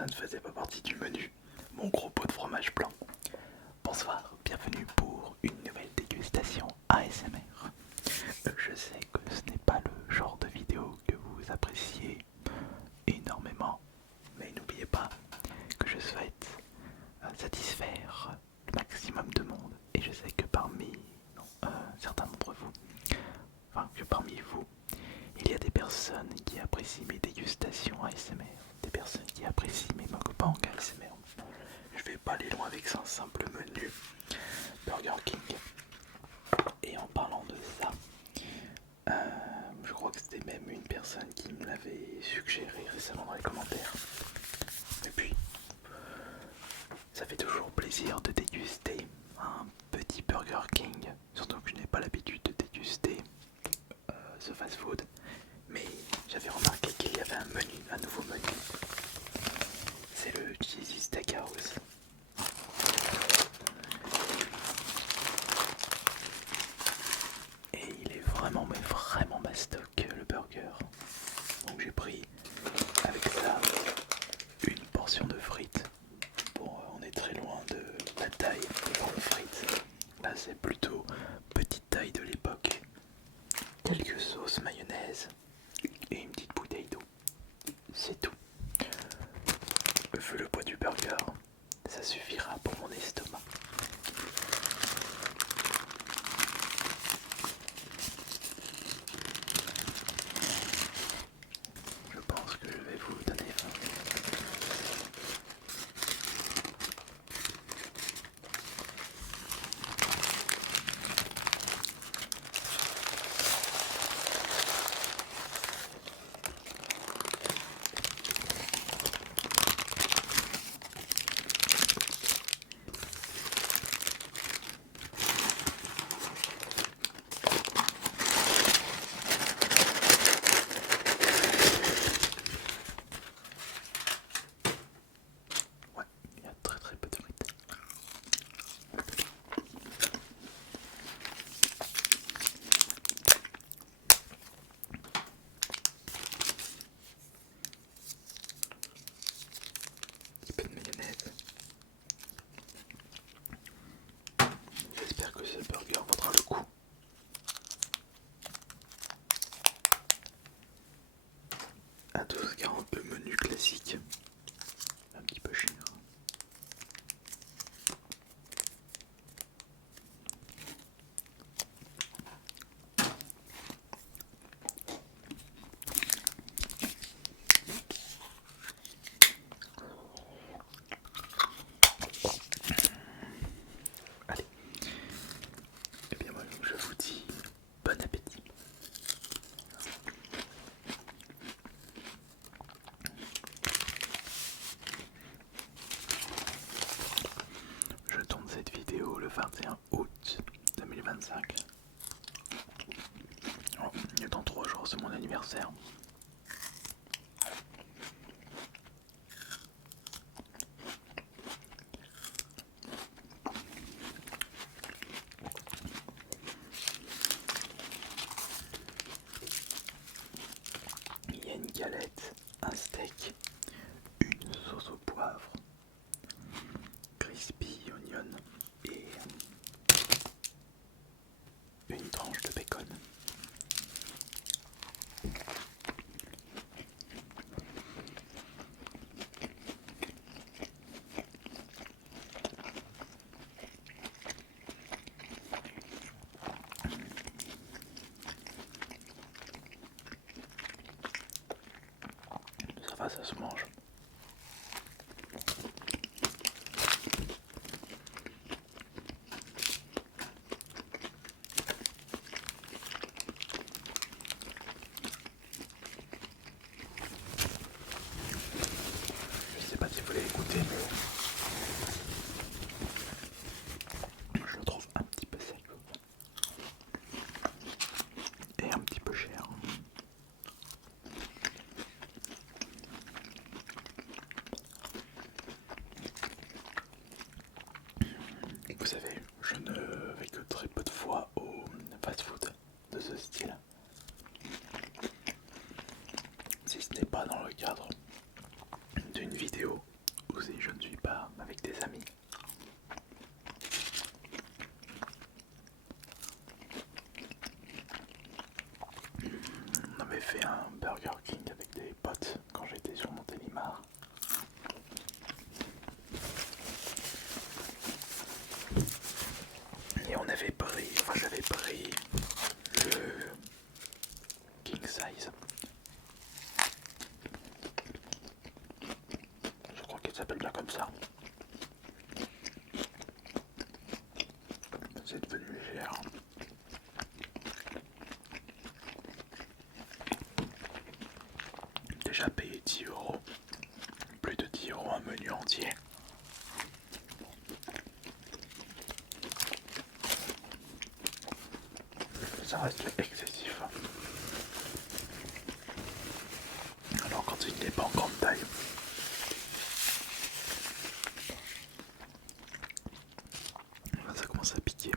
ça ne faisait pas partie du menu. Mon gros pot de fromage blanc. Bonsoir, bienvenue pour une nouvelle dégustation ASMR. Je sais que ce n'est pas le genre de vidéo que vous appréciez énormément, mais n'oubliez pas que je souhaite satisfaire le maximum de monde. Et je sais que parmi certains d'entre vous, enfin que parmi vous, il y a des personnes qui apprécient mes dégustations ASMR, des personnes qui apprécient mes mukbangs ASMR. Je vais pas aller loin avec un simple menu Burger King. Et en parlant de ça, je crois que c'était même une personne qui me l'avait suggéré récemment dans les commentaires. Et puis, ça fait toujours plaisir de déguster un petit Burger King, surtout que je n'ai pas l'habitude de déguster ce fast-food. Mais j'avais remarqué qu'il y avait un nouveau menu. C'est le Cheesy Steakhouse. Et il est vraiment, mais vraiment mastoc le burger. Donc j'ai pris avec ça une portion de frites. Bon, on est très loin de la taille des grandes frites. Là c'est plutôt petite taille de l'époque. Quelques sauces mayonnaise et une petite bouteille d'eau. C'est tout. Vu le poids du burger, ça suffira pour mon estomac. Je pense que je vais vous donner faim. Ouais, il y a très peu de frites. Un petit peu de mayonnaise. J'espère que ce burger vaudra le coup. À 12,40 le menu classique. Un petit peu cher. Allez. Et bien moi je vous dis bon appétit. Je tourne cette vidéo le 21 août 2025. Oh, dans 3 jours c'est mon anniversaire. Il y a une galette, un steak, une sauce au poivre, crispy onion et une tranche de bacon. Ça va, ça se mange. Je sais pas si vous l'avez écouté, mais je le trouve un petit peu sec et un petit peu cher. Vous savez, je ne vais que très peu de fois au fast-food de ce style. Si ce n'est pas dans le cadre d'une vidéo fait un Burger King avec des potes quand j'étais sur Montélimar. Et on avait pris, enfin j'avais pris le King Size. Je crois qu'il s'appelle bien comme ça. C'est devenu cher. Déjà payé 10 €. Plus de 10 € un menu entier. Ça reste excessif. Alors quand il n'est pas en grande taille. Ça commence à piquer.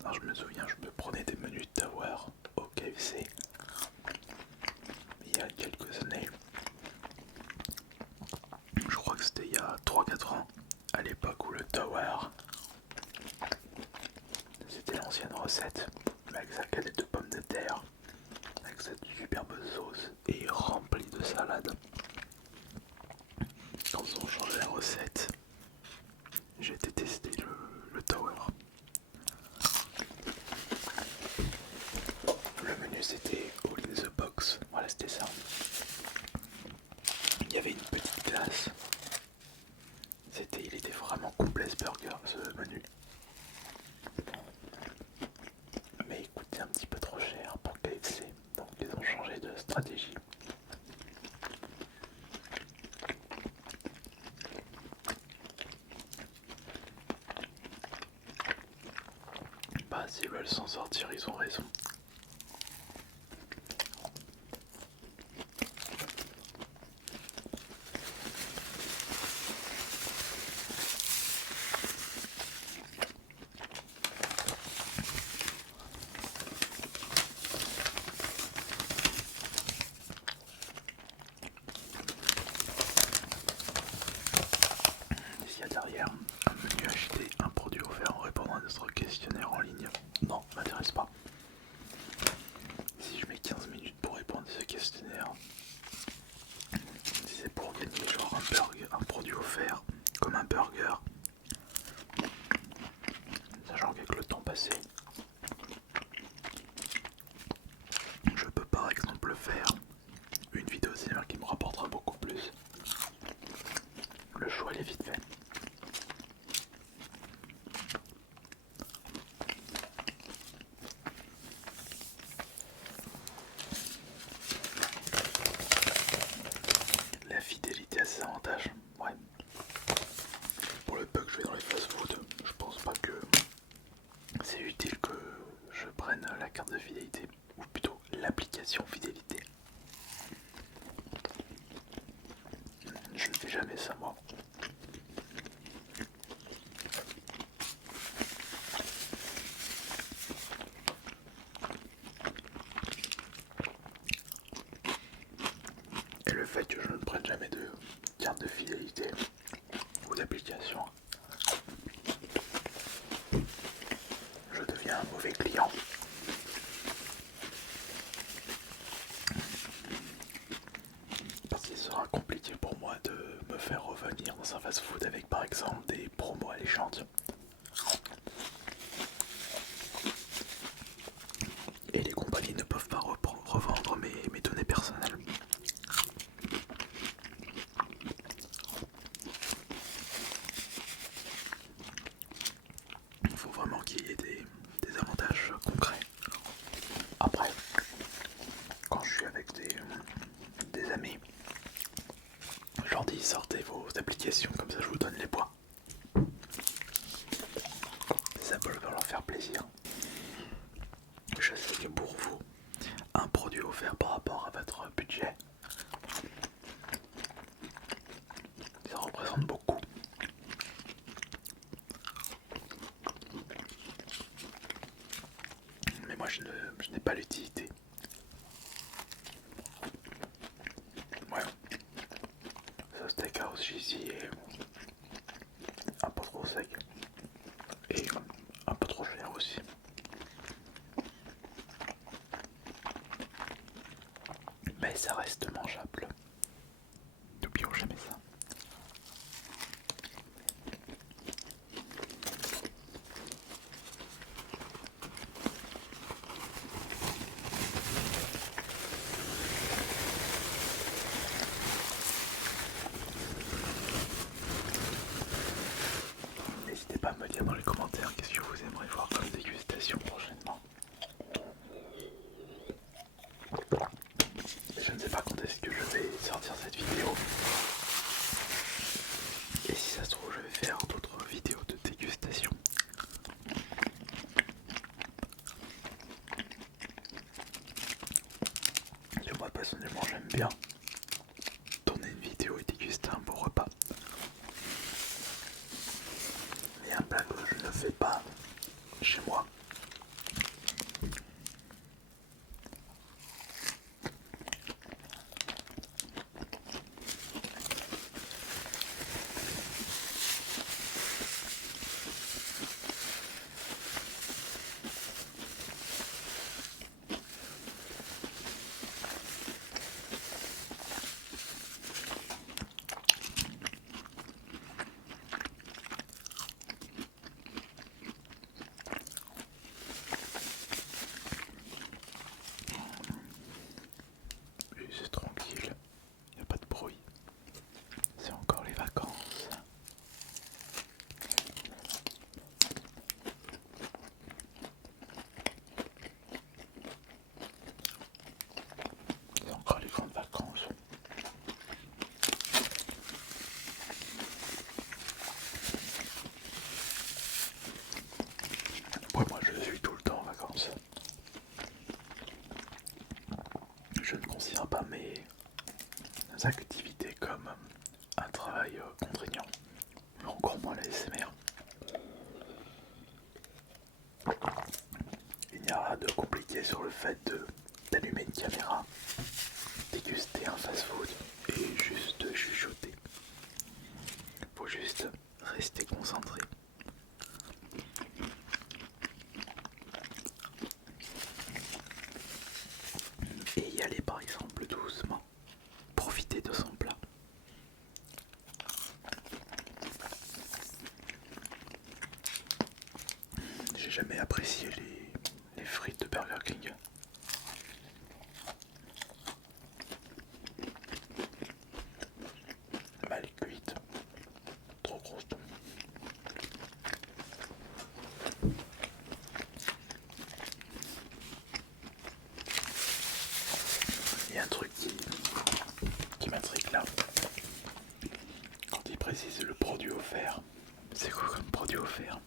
Alors je me souviens, je me prenais des menus Tower au KFC il y a quelques années. Je crois que c'était il y a 3-4 ans, à l'époque où le Tower, c'était l'ancienne recette, avec sa canette de pommes de terre, avec cette superbe sauce et remplie de salade. Quand ils ont changé la recette, j'ai été tester le Tower. Le menu c'était All in the Box, voilà c'était ça. Il y avait une petite glace. Il était vraiment complet ce burger, ce menu. Mais il coûtait un petit peu trop cher pour KFC, donc ils ont changé de stratégie. Bah s'ils veulent s'en sortir, ils ont raison. Ici à derrière, un menu acheté, un produit offert en répondant à notre questionnaire en ligne. Non, m'intéresse pas. Si je mets 15 minutes pour répondre à ce questionnaire, si c'est pour gagner genre un burger, un produit offert, comme un burger, sachant qu'avec le temps passé, je peux par exemple faire une vidéo cinéma qui me rapportera beaucoup plus. Le choix il est vite fait. La fidélité a ses avantages, ouais. Pour le peu que je vais dans les fast-food, je pense pas que c'est utile que je prenne la carte de fidélité, ou plutôt l'application fidélité. Je ne fais jamais ça moi. Et le fait que je ne prenne jamais de carte de fidélité ou d'application, je deviens un mauvais client. Parce qu'il sera compliqué pour moi de me faire revenir dans un fast-food avec par exemple des promos alléchantes. Et les compagnies ne peuvent pas revendre mes données personnelles. Il faut vraiment qu'il y ait des avantages concrets. Après, quand je suis avec des amis, je leur dis sortez vos applications, comme ça je vous donne les points. Ça peut leur faire plaisir. Je sais que pour vous, un produit offert par rapport à votre budget, ça représente beaucoup. Mais moi je n'ai pas l'utilité. Ouais. Ce steakhouse ici est un peu trop sec. Et un peu trop cher aussi. personnellement j'aime bien tourner une vidéo et déguster un bon repas. Mais un plat que je ne fais pas chez moi. C'est tranquille, il n'y a pas de bruit. C'est encore les vacances. C'est encore les grandes vacances. Ouais, moi je suis tout le temps en vacances. Je ne considère pas mes activités comme un travail contraignant, encore moins la SMR. Il n'y a rien de compliqué sur le fait d'allumer une caméra, déguster un fast-food et juste chuchoter. Faut juste rester concentré. Et y aller par exemple doucement. Profiter de son plat. J'ai jamais apprécié les frites de Burger King. Mal cuites, trop grosses. Il y a un truc qui m'intrigue là. Quand il précise le produit offert, c'est quoi comme produit offert?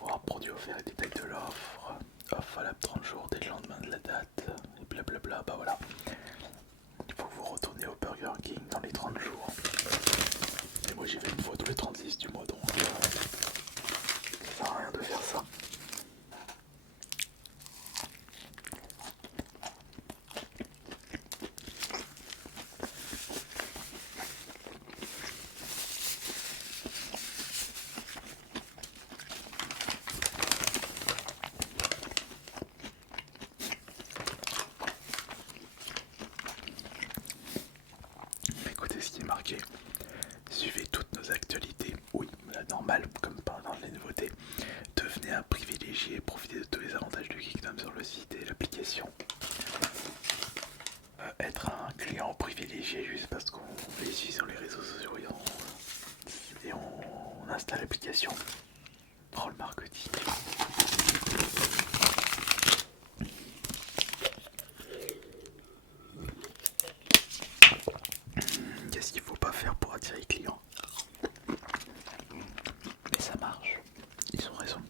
Voir produit offert et détail de l'offre. Offre valable 30 jours dès le lendemain de la date. Et blablabla, bah voilà. Il faut que vous retourniez au Burger King dans les 30 jours. Et moi j'y vais une fois tous les 36 du mois, donc ça sert à rien de faire ça. Écoutez ce qui est marqué. Suivez toutes nos actualités. Oui, la normale, comme pendant les nouveautés. Devenez un privilégié et profitez de tous les avantages du Kingdom sur le site et l'application. Être un client privilégié juste parce qu'on les suit sur les réseaux sociaux et on installe l'application. Oh le marketing. Qu'est-ce qu'il faut pas faire pour attirer les clients? Mais ça marche, ils ont raison.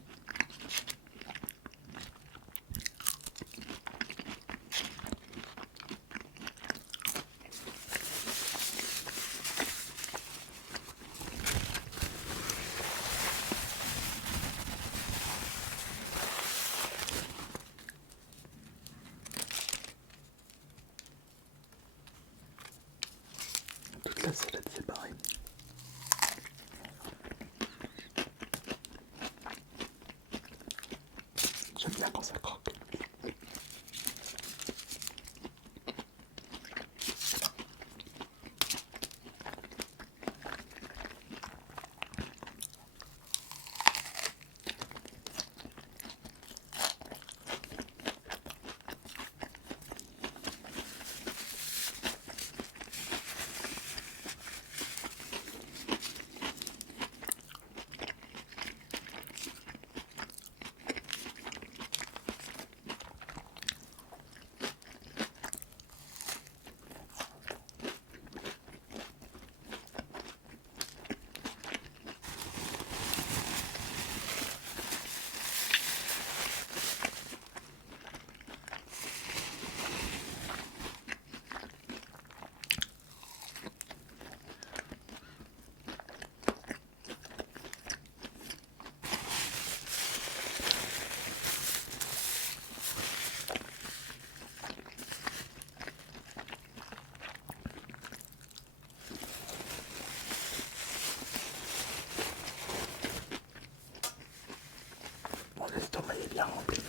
l'estomac est bien rempli.